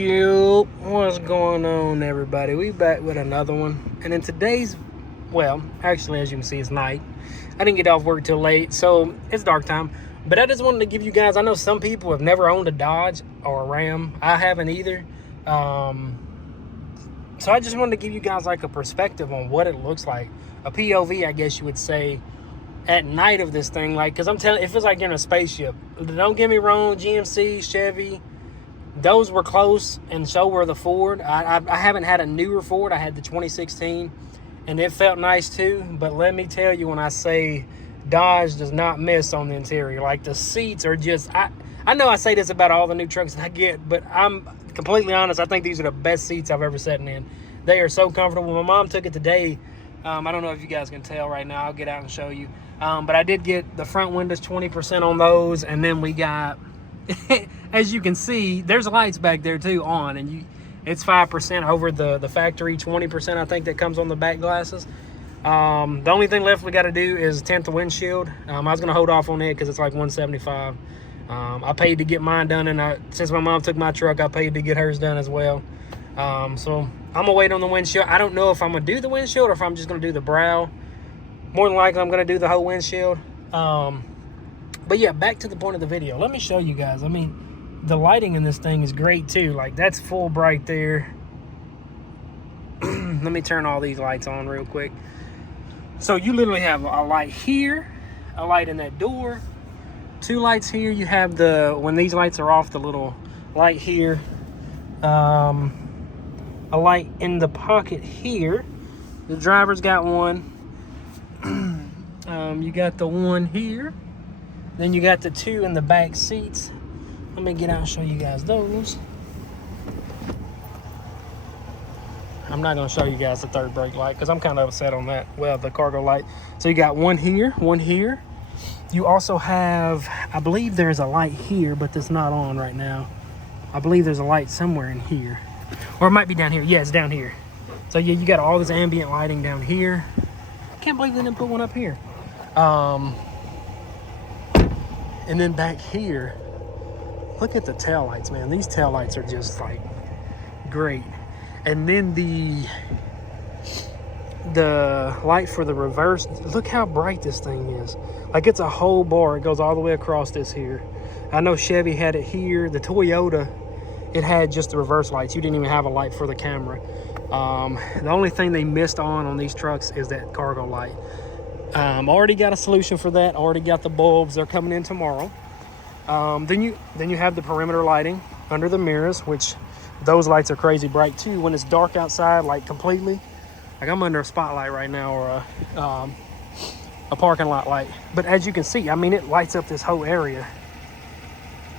Yo, what's going on, everybody? We back with another one, and in today's, well, actually, as you can see, it's night. I didn't get off work till late, so it's dark time. But I just wanted to give you guys, I know some people have never owned a Dodge or a Ram. I haven't either. So I just wanted to give you guys like a perspective on what it looks like, a POV, I guess you would say, at night of this thing. Like, because I'm telling, it feels like you're in a spaceship. Don't get me wrong, GMC, Chevy, those were close, and so were the Ford. I haven't had a newer Ford. I had the 2016, and it felt nice too. But let me tell you, when I say Dodge does not miss on the interior, like the seats are just, I know I say this about all the new trucks that I get, but I'm completely honest. I think these are the best seats I've ever sat in. They are so comfortable. My mom took it today. I don't know if you guys can tell right now. I'll get out and show you. But I did get the front windows 20% on those, and then we got as you can see, there's lights back there too on, and it's 5% over the factory 20%, I think, that comes on the back glasses. The only thing left we got to do is tint the windshield. I was gonna hold off on it because it's like $175. I paid to get mine done, and since my mom took my truck, I paid to get hers done as well. So I'm gonna wait on the windshield. I don't know if I'm gonna do the windshield or if I'm just gonna do the brow. More than likely I'm gonna do the whole windshield. But yeah, back to the point of the video. Let me show you guys. I mean, the lighting in this thing is great too. Like, that's full bright there. Let me turn all these lights on real quick. So you literally have a light here, a light in that door, two lights here. You have when these lights are off, the little light here, a light in the pocket here. The driver's got one. You got the one here. Then you got the two in the back seats. Let me get out and show you guys those. I'm not going to show you guys the third brake light because I'm kind of upset on that. Well, the cargo light. So you got one here, one here. You also have, I believe there's a light here, but it's not on right now. I believe there's a light somewhere in here. Or it might be down here. Yeah, it's down here. So yeah, you got all this ambient lighting down here. I can't believe they didn't put one up here. And then back here, look at the taillights, man. These taillights are just like great. And then the light for the reverse, look how bright this thing is. Like, it's a whole bar. It goes all the way across this here. I know Chevy had it here. The Toyota, it had just the reverse lights. You didn't even have a light for the camera. The only thing they missed on these trucks is that cargo light. Already got a solution for that. Already got the bulbs. They're coming in tomorrow. Then you have the perimeter lighting under the mirrors, which those lights are crazy bright too when it's dark outside, like completely. Like, I'm under a spotlight right now, or a parking lot light. But as you can see, I mean, it lights up this whole area.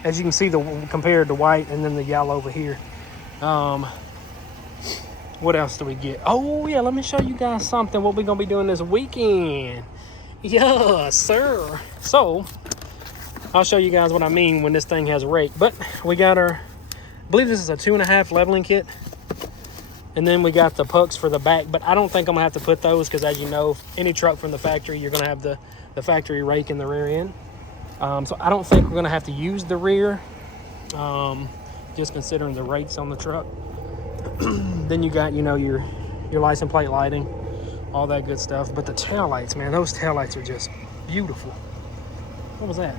As you can see, compared to white and then the yellow over here. What else do we get? Oh yeah, let me show you guys something. What we're gonna be doing this weekend. Yes, sir. So I'll show you guys what I mean when this thing has rake. But we got I believe this is a 2.5 leveling kit. And then we got the pucks for the back, but I don't think I'm gonna have to put those because, as you know, any truck from the factory, you're gonna have the factory rake in the rear end. So I don't think we're gonna have to use the rear, just considering the rates on the truck. Then you got, you know, your license plate lighting, all that good stuff. But the tail lights, man, those tail lights are just beautiful. What was that?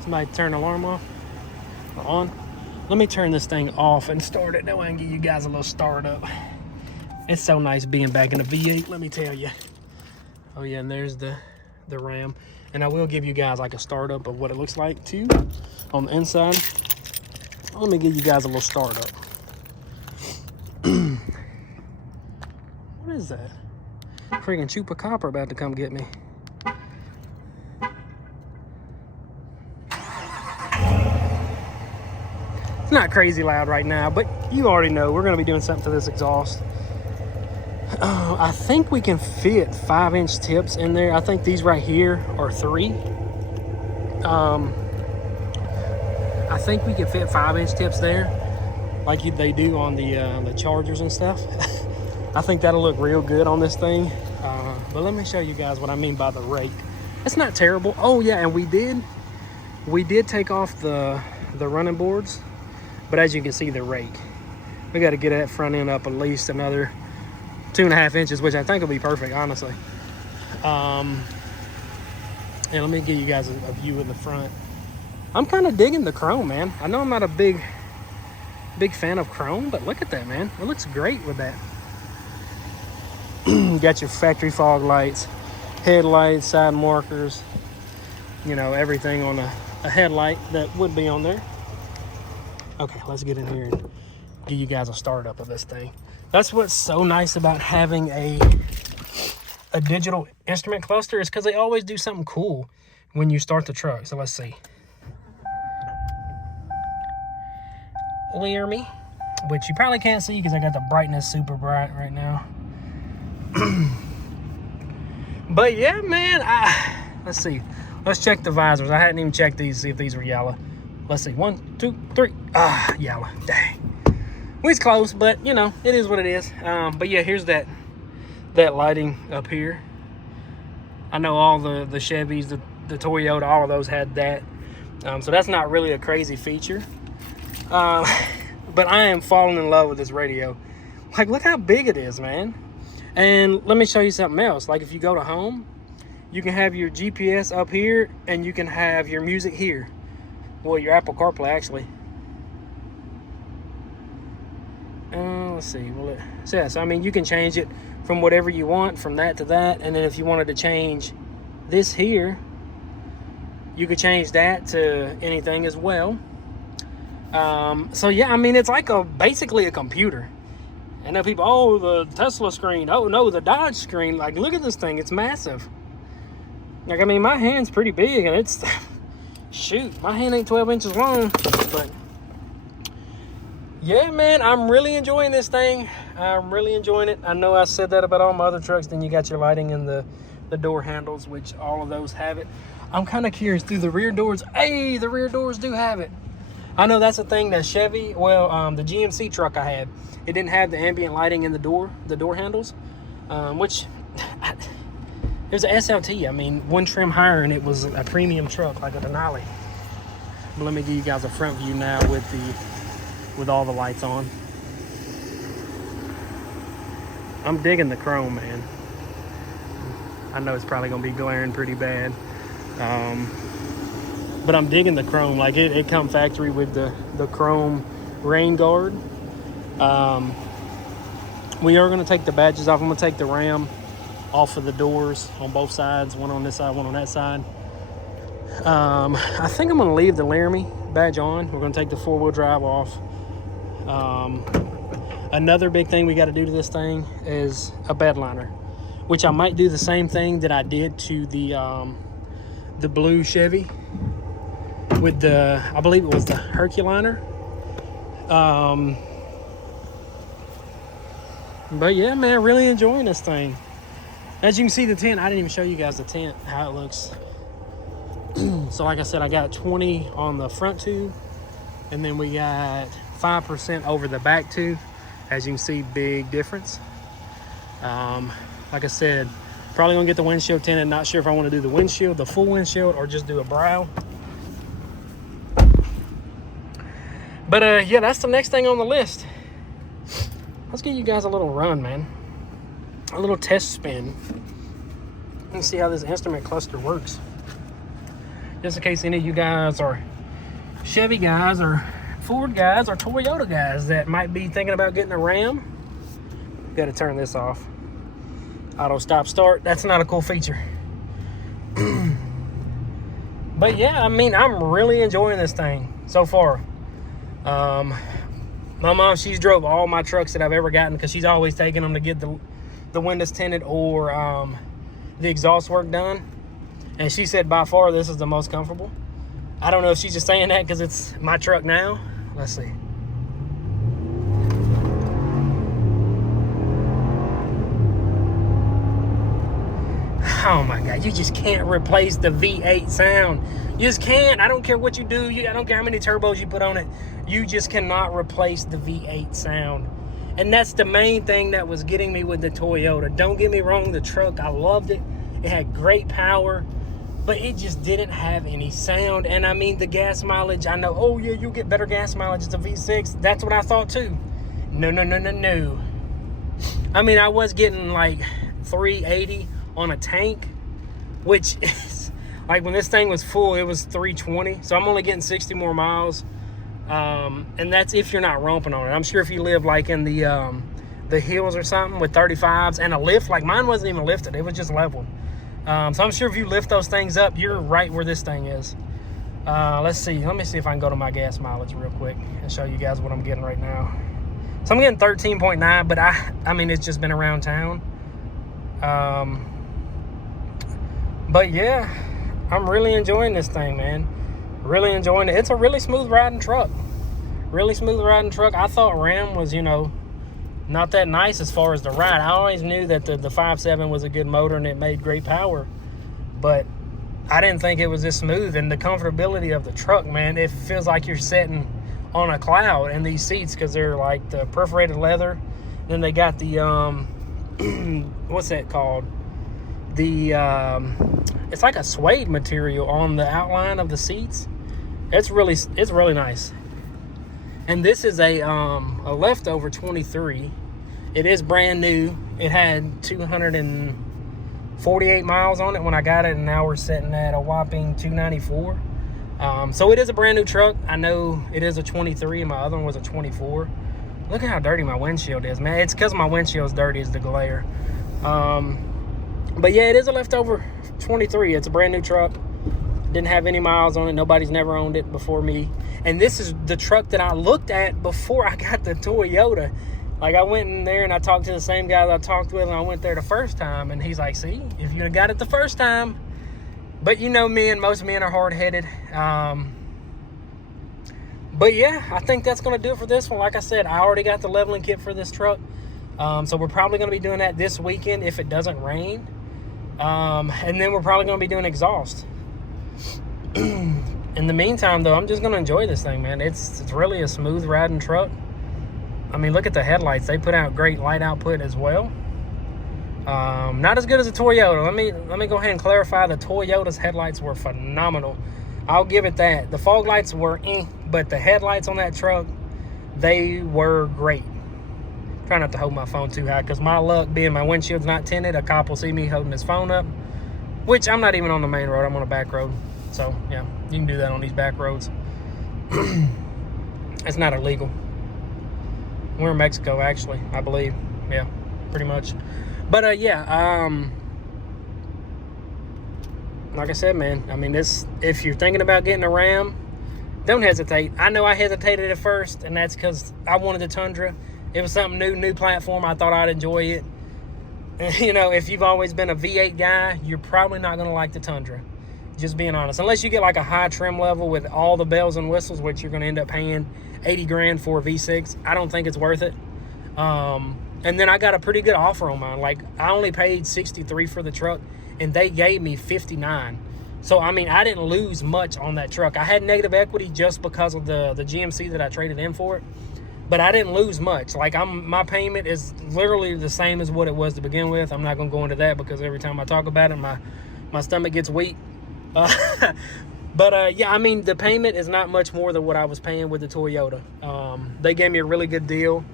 Somebody turn the alarm off or on? Let me turn this thing off and start it. That way I can give you guys a little start up. It's so nice being back in the V8, let me tell you. Oh yeah, and there's the Ram. And I will give you guys like a startup of what it looks like too on the inside. Let me give you guys a little startup. What is that? Freaking chupacabra about to come get me. It's not crazy loud right now, but you already know we're gonna be doing something to this exhaust. I think we can fit 5-inch tips in there. I think these right here are 3. I think we can fit 5-inch tips there, like they do on the Chargers and stuff. I think that'll look real good on this thing. But let me show you guys what I mean by the rake. It's not terrible. Oh yeah, and we did take off the running boards. But as you can see, the rake, we got to get that front end up at least another 2.5 inches, which I think will be perfect, honestly. And let me give you guys a view in the front. I'm kind of digging the chrome, man. I know I'm not a big fan of chrome, but look at that, man. It looks great with that. You got your factory fog lights, headlights, side markers, you know, everything on a headlight that would be on there. Okay, let's get in here and give you guys a startup of this thing. That's what's so nice about having a digital instrument cluster, is because they always do something cool when you start the truck. So let's see. Laramie, which you probably can't see because I got the brightness super bright right now. But yeah, man, let's see. Let's check the visors. I hadn't even checked these, see if these were yellow. Let's see. 1, 2, 3. Yellow. Dang. We's close, but you know, it is what it is. But yeah, here's that lighting up here. I know all the Chevys, the Toyota, all of those had that. So that's not really a crazy feature. But I am falling in love with this radio. Like, look how big it is, man. And let me show you something else. Like, if you go to home, you can have your GPS up here and you can have your music here. Well, your Apple CarPlay, actually. Let's see. Well, it says, I mean, you can change it from whatever you want, from that to that. And then if you wanted to change this here, you could change that to anything as well. So yeah, I mean, it's like basically a computer. And then people, oh, the Tesla screen. Oh no, the Dodge screen. Like, look at this thing. It's massive. Like, I mean, my hand's pretty big, and it's, shoot, my hand ain't 12 inches long. But yeah, man, I'm really enjoying this thing. I'm really enjoying it. I know I said that about all my other trucks. Then you got your lighting in the door handles, which all of those have it. I'm kind of curious, do the rear doors? Hey, the rear doors do have it. I know that's a thing that Chevy, well, the GMC truck I had, it didn't have the ambient lighting in the door handles, which, it was an SLT. I mean, one trim higher, and it was a premium truck, like a Denali. But let me give you guys a front view now with all the lights on. I'm digging the chrome, man. I know it's probably gonna be glaring pretty bad. But I'm digging the chrome. Like, it come factory with the chrome rain guard. We are going to take the badges off. I'm going to take the ram off of the doors on both sides, one on this side, one on that side. I think I'm going to leave the Laramie badge on. We're going to take the 4-wheel drive off. Another big thing we got to do to this thing is a bed liner, which I might do the same thing that I did to the blue Chevy with the, I believe it was the Herculiner. But yeah, man, really enjoying this thing. As you can see, the tint, I didn't even show you guys the tint, how it looks. So like I said, I got 20 on the front tube, and then we got 5% over the back tube. As you can see, big difference. Like I said, probably gonna get the windshield tinted. Not sure if I want to do the windshield, the full windshield, or just do a brow. But yeah, that's the next thing on the list. Let's give you guys a little run, man. A little test spin. And see how this instrument cluster works. Just in case any of you guys are Chevy guys or Ford guys or Toyota guys that might be thinking about getting a Ram. Got to turn this off. Auto stop start. That's not a cool feature. But yeah, I mean, I'm really enjoying this thing so far. My mom, she's drove all my trucks that I've ever gotten because she's always taking them to get the windows tinted or the exhaust work done. And she said by far this is the most comfortable. I don't know if she's just saying that because it's my truck now. Let's see. Oh my God, you just can't replace the V8 sound. You just can't. I don't care what you do. I don't care how many turbos you put on it. You just cannot replace the V8 sound. And that's the main thing that was getting me with the Toyota. Don't get me wrong, the truck, I loved it. It had great power. but it just didn't have any sound. And I mean, the gas mileage, I know, oh yeah, you'll get better gas mileage. It's a V6. That's what I thought too. No. I mean, I was getting like 380 on a tank, which is like when this thing was full, it was 320. So I'm only getting 60 more miles. And that's if you're not romping on it. I'm sure if you live like in the hills or something with 35s and a lift, like mine wasn't even lifted, it was just leveled. So I'm sure if you lift those things up, you're right where this thing is. Let's see. Let me see if I can go to my gas mileage real quick and show you guys what I'm getting right now. So I'm getting 13.9, but I mean, it's just been around town. But yeah, I'm really enjoying this thing, man. Really enjoying it. It's a really smooth riding truck. Really smooth riding truck. I thought Ram was, you know, not that nice as far as the ride. I always knew that the 5.7 was a good motor and it made great power, but I didn't think it was this smooth. And the comfortability of the truck, man, it feels like you're sitting on a cloud in these seats, because they're like the perforated leather. Then they got the what's that called? The it's like a suede material on the outline of the seats. It's really nice. And this is a leftover 23. It is brand new. It had 248 miles on it when I got it, and now we're sitting at a whopping 294. So it is a brand new truck. I know it is a 23, and my other one was a 24. Look at how dirty my windshield is, man. It's because my windshield's dirty as the glare. But yeah, it is a leftover 23. It's a brand new truck. Didn't have any miles on it. Nobody's never owned it before me. And this is the truck that I looked at before I got the Toyota. Like, I went in there and I talked to the same guy that I talked with, and I went there the first time, and he's like, see, if you'd have got it the first time. But you know me, and most men are hard-headed. But yeah, I think that's going to do it for this one. Like I said, I already got the leveling kit for this truck. So we're probably going to be doing that this weekend if it doesn't rain. And then we're probably going to be doing exhaust. In the meantime, though, I'm just going to enjoy this thing, man. It's really a smooth riding truck. I mean, look at the headlights. They put out great light output as well. Not as good as a Toyota. Let me go ahead and clarify. The Toyota's headlights were phenomenal. I'll give it that. The fog lights were but the headlights on that truck, they were great. Try not to hold my phone too high, because my luck being my windshield's not tinted, a cop will see me holding his phone up, which I'm not even on the main road. I'm on a back road. So yeah, you can do that on these back roads. It's not illegal. We're in Mexico, actually, I believe. Yeah, pretty much. But yeah, like I said, man, I mean, if you're thinking about getting a Ram, don't hesitate. I know I hesitated at first, and that's because I wanted the Tundra. It was something new platform. I thought I'd enjoy it. And, you know, if you've always been a V8 guy, you're probably not going to like the Tundra. Just being honest. Unless you get like a high trim level with all the bells and whistles, which you're going to end up paying 80 grand for a V6. I don't think it's worth it. And then I got a pretty good offer on mine. Like, I only paid 63 for the truck, and they gave me 59. So, I mean, I didn't lose much on that truck. I had negative equity just because of the GMC that I traded in for it. But I didn't lose much. Like, my payment is literally the same as what it was to begin with. I'm not going to go into that because every time I talk about it, my stomach gets weak. But yeah, I mean, the payment is not much more than what I was paying with the Toyota. They gave me a really good deal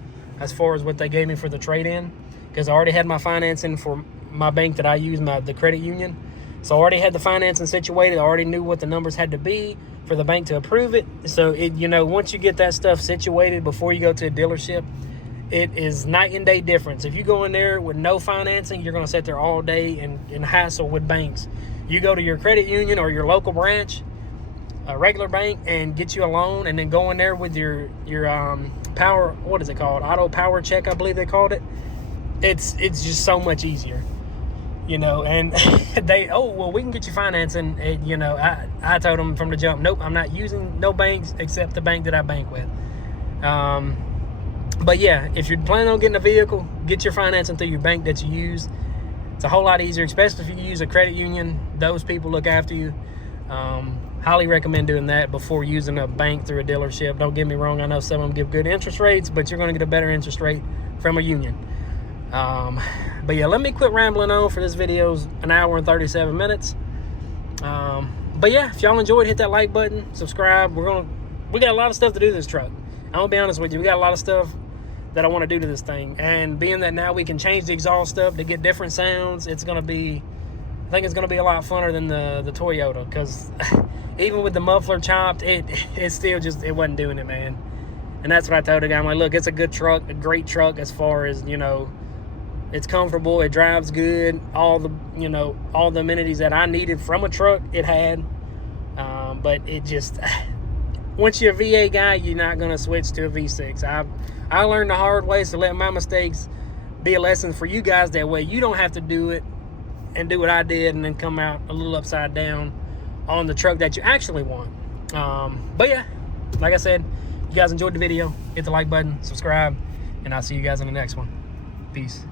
as far as what they gave me for the trade-in, because I already had my financing for my bank that I use, the credit union. So I already had the financing situated. I already knew what the numbers had to be for the bank to approve it. So, you know, once you get that stuff situated before you go to a dealership, it is night and day difference. If you go in there with no financing, you're going to sit there all day and hassle with banks. You go to your credit union or your local branch, a regular bank, and get you a loan, and then go in there with your power, what is it called? Auto power check, I believe they called it. It's just so much easier, you know. And they, oh, well, we can get you financing. And, you know, I told them from the jump, nope, I'm not using no banks except the bank that I bank with. But yeah, if you're planning on getting a vehicle, get your financing through your bank that you use. It's a whole lot easier, especially if you use a credit union. Those people look after you. Highly recommend doing that before using a bank through a dealership. Don't get me wrong, I know some of them give good interest rates, but you're going to get a better interest rate from a union. But yeah, let me quit rambling on, for this video's an hour and 37 minutes. But yeah, if y'all enjoyed, hit that like button, subscribe. We got a lot of stuff to do to this truck. I'm gonna be honest with you, we got a lot of stuff that I want to do to this thing, and being that now we can change the exhaust stuff to get different sounds, it's gonna be, I think it's gonna be a lot funner than the Toyota, because even with the muffler chopped, it still just, it wasn't doing it, man. And that's what I told the guy. I'm like, look, it's a good truck, a great truck as far as, you know, it's comfortable, it drives good, all the, you know, all the amenities that I needed from a truck, it had. But it just, once you're a V8 guy, you're not gonna switch to a V6. I learned the hard way, so let my mistakes be a lesson for you guys. That way you don't have to do it and do what I did and then come out a little upside down on the truck that you actually want. But yeah, like I said, if you guys enjoyed the video, hit the like button, subscribe, and I'll see you guys in the next one. Peace.